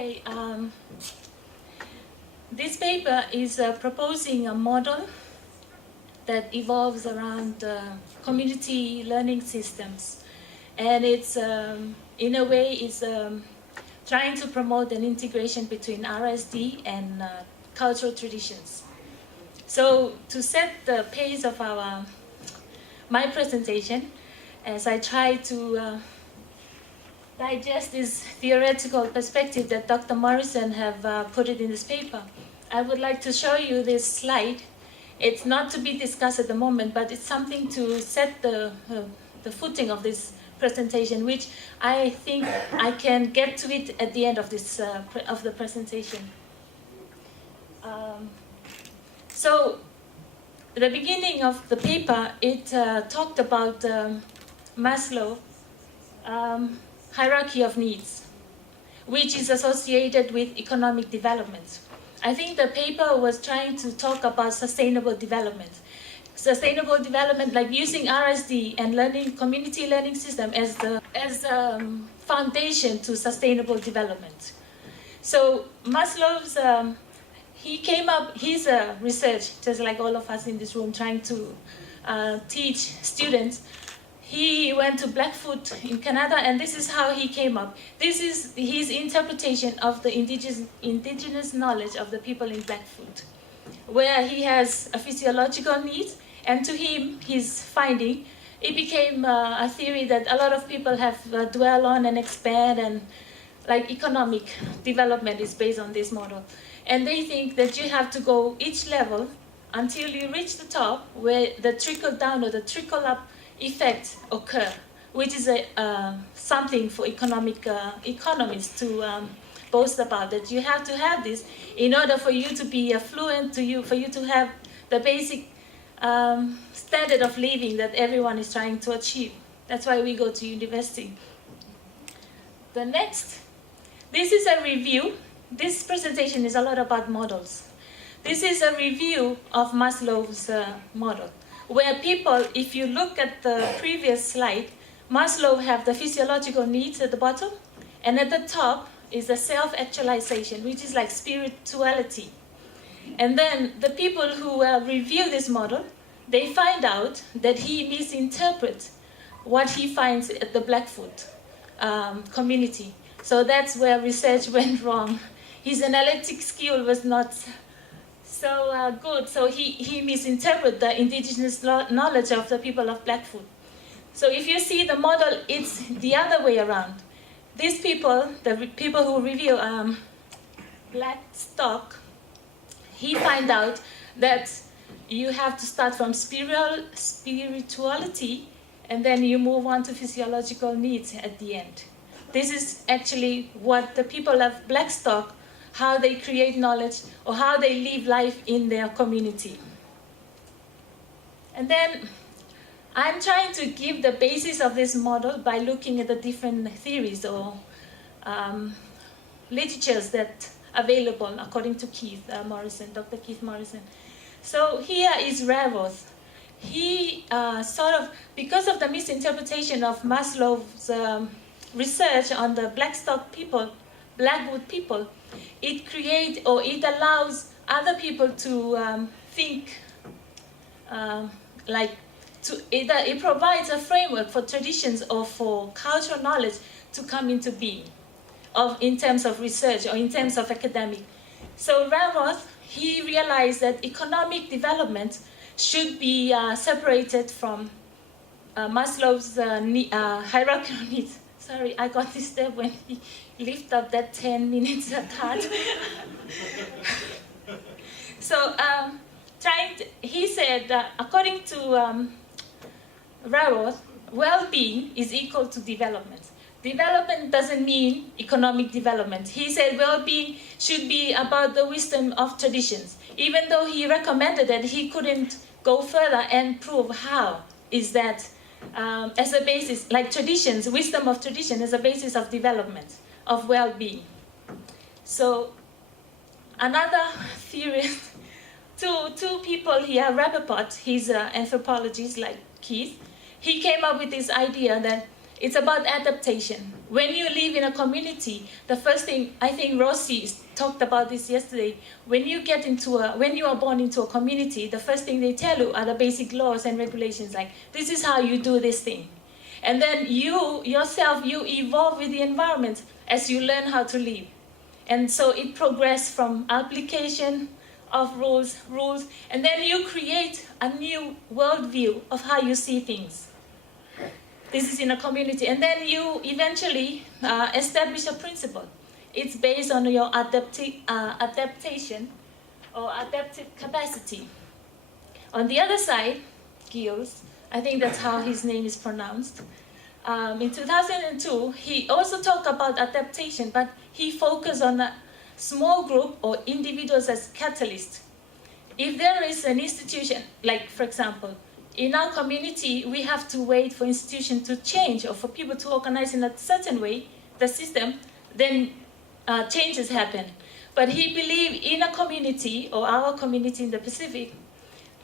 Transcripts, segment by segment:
Okay, this paper is proposing a model that evolves around community learning systems, and it's in a way is trying to promote an integration between RSD and cultural traditions. So to set the pace of my presentation, as I try to digest this theoretical perspective that Dr. Morrison have put it in this paper, I would like to show you this slide. It's not to be discussed at the moment, but it's something to set the footing of this presentation, which I think I can get to it at the end of this of the presentation. So at the beginning of the paper, it talked about Maslow hierarchy of needs, which is associated with economic development. I think the paper was trying to talk about sustainable development. Sustainable development, like using RSD and community learning system as the foundation to sustainable development. So Maslow's, his research, just like all of us in this room trying to teach students, he went to Blackfoot in Canada, and this is how he came up. This is his interpretation of the indigenous knowledge of the people in Blackfoot, where he has a physiological need, and to him, his finding, it became a theory that a lot of people have dwell on and expand, and like economic development is based on this model. And they think that you have to go each level until you reach the top, where the trickle down or the trickle up effects occur, which is something for economists to boast about, that you have to have this in order for you to be affluent, for you to have the basic standard of living that everyone is trying to achieve. That's why we go to university. The next, this is a review. This presentation is a lot about models. This is a review of Maslow's model, where people, if you look at the previous slide, Maslow have the physiological needs at the bottom, and at the top is the self-actualization, which is like spirituality. And then the people who review this model, they find out that he misinterprets what he finds at the Blackfoot community. So that's where research went wrong. His analytic skill was not so good, so he misinterpreted the indigenous knowledge of the people of Blackfoot. So if you see the model, it's the other way around. These people, the people who review Blackstock, he find out that you have to start from spirituality, and then you move on to physiological needs at the end. This is actually what the people of Blackstock, how they create knowledge or how they live life in their community. And then I'm trying to give the basis of this model by looking at the different theories or literatures that are available according to Morrison, Dr. Keith Morrison. So here is Raworth. He because of the misinterpretation of Maslow's research on the Blackstock people, Blackwood people, it allows other people to think it provides a framework for traditions or for cultural knowledge to come into being, in terms of research or in terms of academic. So Raworth, he realized that economic development should be separated from Maslow's hierarchical needs. Sorry, I got this step when he lifted up that 10 minutes card. So he said that according to Raworth, well-being is equal to development. Development doesn't mean economic development. He said well-being should be about the wisdom of traditions, even though he recommended that he couldn't go further and prove how is that as a basis, like traditions, wisdom of tradition as a basis of development, of well-being. So another theorist, two people here, Rappaport, he's an anthropologist like Keith, he came up with this idea that It's about adaptation. When you live in a community, the first thing, I think Rossi talked about this yesterday, when you are born into a community, the first thing they tell you are the basic laws and regulations, like, this is how you do this thing. And then you evolve with the environment as you learn how to live. And so it progresses from application of rules, and then you create a new worldview of how you see things. This is in a community. And then you eventually establish a principle. It's based on your adaptation or adaptive capacity. On the other side, Gilles, I think that's how his name is pronounced. In 2002, he also talked about adaptation, but he focused on a small group or individuals as catalysts. If there is an institution, like for example, in our community, we have to wait for institutions to change or for people to organize in a certain way, the system, then changes happen. But he believed in a community, or our community in the Pacific,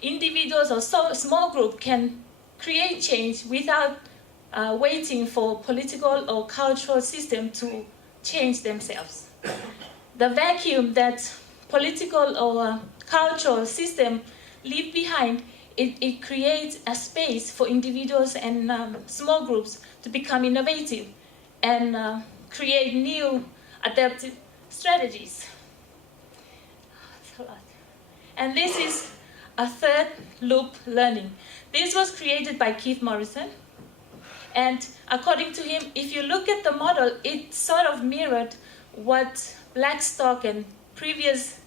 individuals or small group can create change without waiting for political or cultural system to change themselves. The vacuum that political or cultural system leave behind, it creates a space for individuals and small groups to become innovative and create new adaptive strategies. That's a lot. And this is a third loop learning. This was created by Keith Morrison. And according to him, if you look at the model, it sort of mirrored what Blackstock and previous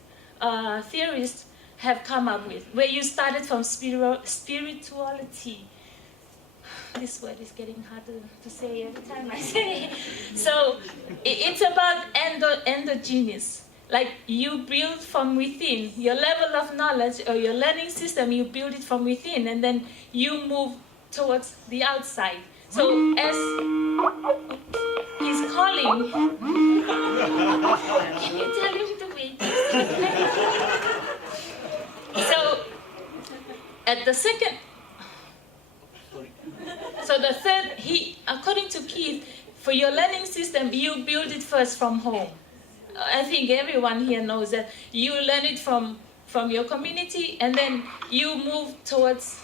theorists have come up with, where you started from spirituality. This word is getting harder to say every time I say it. So it's about endogenous. Like you build from within. Your level of knowledge or your learning system, you build it from within, and then you move towards the outside. So as he's calling, can you tell him to wait? So at the second, so the third, according to Keith, for your learning system, you build it first from home. I think everyone here knows that you learn it from your community, and then you move towards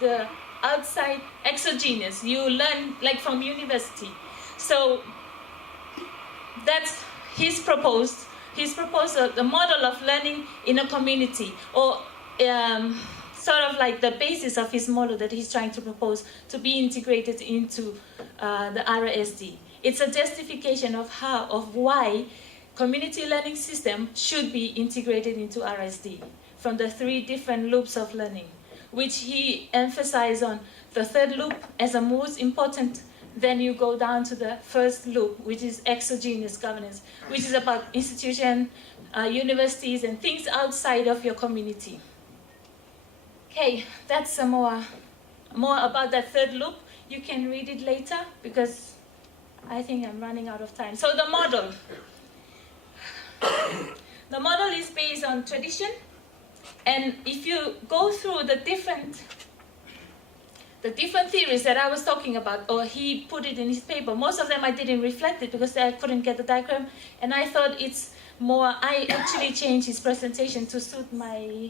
the outside, exogenous. You learn like from university. So that's his proposal, the model of learning in a community, or sort of like the basis of his model that he's trying to propose to be integrated into the RSD. It's a justification of why community learning system should be integrated into RSD from the 3 different loops of learning, which he emphasized on the third loop as the most important. Then you go down to the first loop, which is exogenous governance, which is about institutions, universities, and things outside of your community. Okay, that's more about that third loop. You can read it later because I think I'm running out of time. So the model. The model is based on tradition, and if you go through the different theories that I was talking about, or he put it in his paper, most of them I didn't reflect it because I couldn't get the diagram, and I thought it's more, I actually changed his presentation to suit my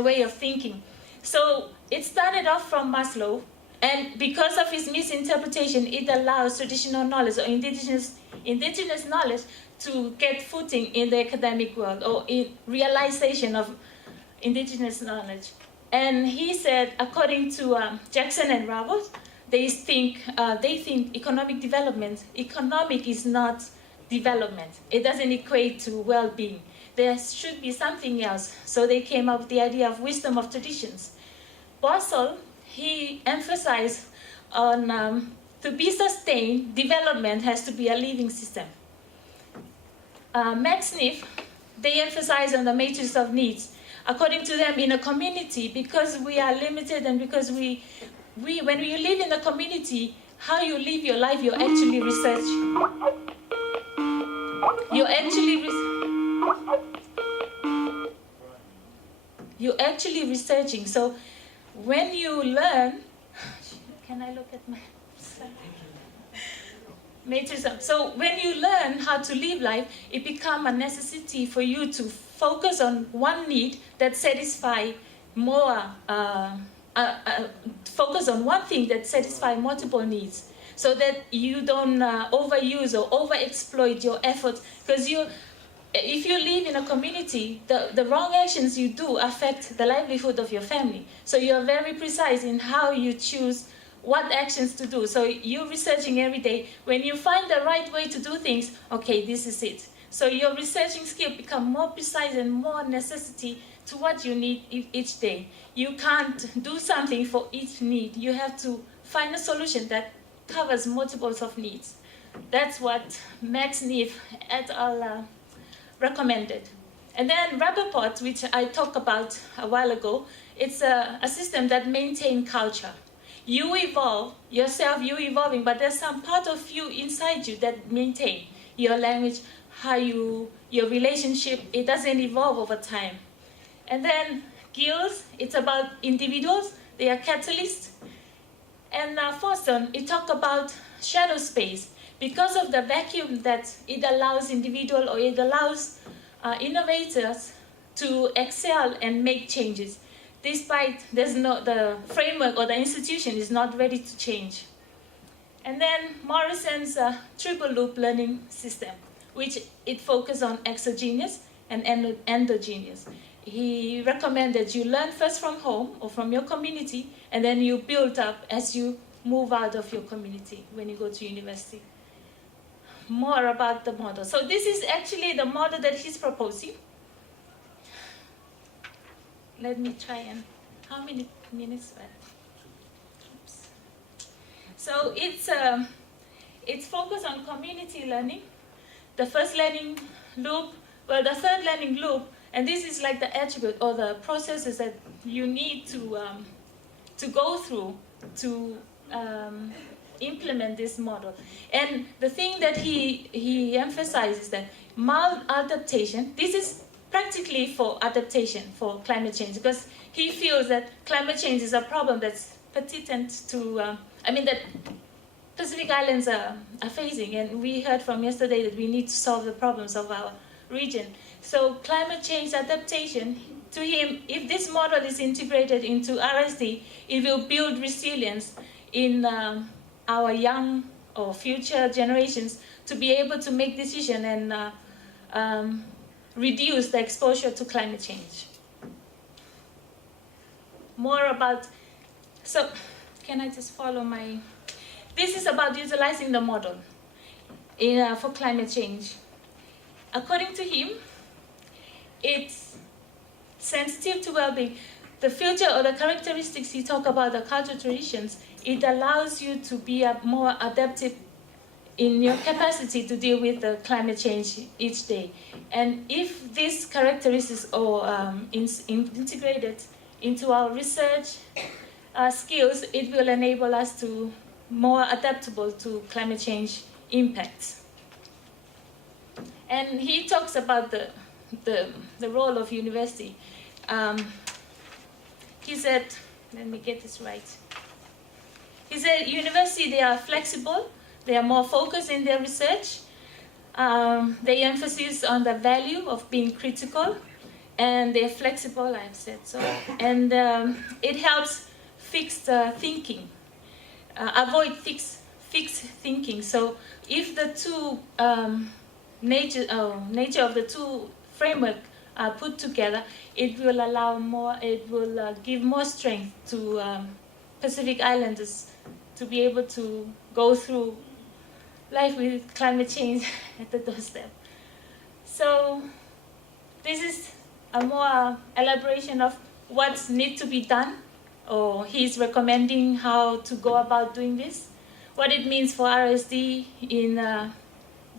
way of thinking. So it started off from Maslow, and because of his misinterpretation, it allows traditional knowledge or indigenous knowledge to get footing in the academic world, or in realization of indigenous knowledge. And he said, according to Jackson and Ravel, they think economic is not development. It doesn't equate to well-being. There should be something else. So they came up with the idea of wisdom of traditions. Bossel, he emphasized on to be sustained, development has to be a living system. Max Sniff, they emphasize on the matrix of needs. According to them, in a community, because we are limited and because when you live in a community, how you live your life, you're actually researching. You're actually researching. So when you learn, can I look at my... Matrix. So when you learn how to live life, it becomes a necessity for you to focus on one need that satisfies more, focus on one thing that satisfies multiple needs, so that you don't overuse or overexploit your efforts. Because if you live in a community, the wrong actions you do affect the livelihood of your family. So you're very precise in how you choose what actions to do. So you're researching every day. When you find the right way to do things, okay, this is it. So your researching skill become more precise and more necessity to what you need each day. You can't do something for each need. You have to find a solution that covers multiples of needs. That's what Max Neef et al. Recommended. And then Rappaport, which I talked about a while ago, it's a system that maintains culture. You evolve, yourself, you're evolving, but there's some part of you inside you that maintain your language, your relationship. It doesn't evolve over time. And then guilds, it's about individuals. They are catalysts. And Forston, it talks about shadow space. Because of the vacuum that it allows individual, or it allows innovators to excel and make changes, despite the framework or the institution is not ready to change. And then Morrison's triple loop learning system, which it focuses on exogenous and endogenous. He recommended you learn first from home or from your community, and then you build up as you move out of your community when you go to university. More about the model. So this is actually the model that he's proposing. Let me try and, how many minutes left? Oops. So it's focused on community learning. The first learning loop, well, the third learning loop, and this is like the attribute or the processes that you need to go through to implement this model. And the thing that he emphasizes that maladaptation, this is practically for adaptation for climate change, because he feels that climate change is a problem that's pertinent to, that Pacific Islands are facing, and we heard from yesterday that we need to solve the problems of our region. So climate change adaptation, to him, if this model is integrated into RSD, it will build resilience in our young or future generations to be able to make decisions and reduce the exposure to climate change. More about, so can I just follow my, this is about utilizing the model for climate change. According to him, it's sensitive to well-being. The future or the characteristics he talked about, the cultural traditions, it allows you to be more adaptive in your capacity to deal with the climate change each day. And if these characteristics are integrated into our research skills, it will enable us to more adaptable to climate change impacts. And he talks about the role of university. He said, let me get this right. He said, university, they are flexible, they are more focused in their research, they emphasize on the value of being critical, and they're flexible, I've said so, and it helps fixed thinking, avoid fixed thinking. So if the two nature of the two framework are put together, it will allow more, it will give more strength to Pacific Islanders to be able to go through life with climate change at the doorstep. So this is a more elaboration of what needs to be done, or he's recommending how to go about doing this, what it means for RSD in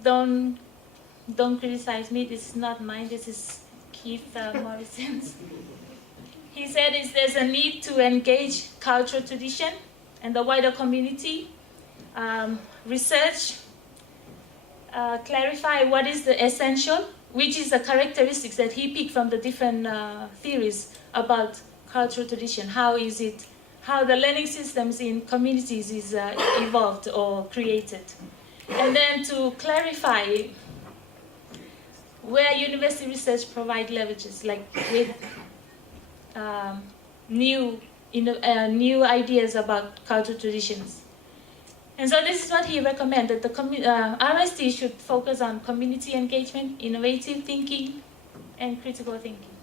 don't criticize me, this is not mine, this is Keith Morrison's. He said there's a need to engage cultural tradition and the wider community, research, clarify what is the essential, which is the characteristics that he picked from the different theories about cultural tradition. How is it how the learning systems in communities is evolved or created. And then to clarify where university research provide leverages, like with new ideas about cultural traditions. And so this is what he recommended. The RSD should focus on community engagement, innovative thinking, and critical thinking,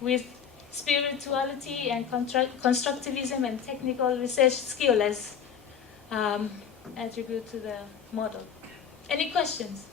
with spirituality and constructivism and technical research skill as attribute to the model. Any questions?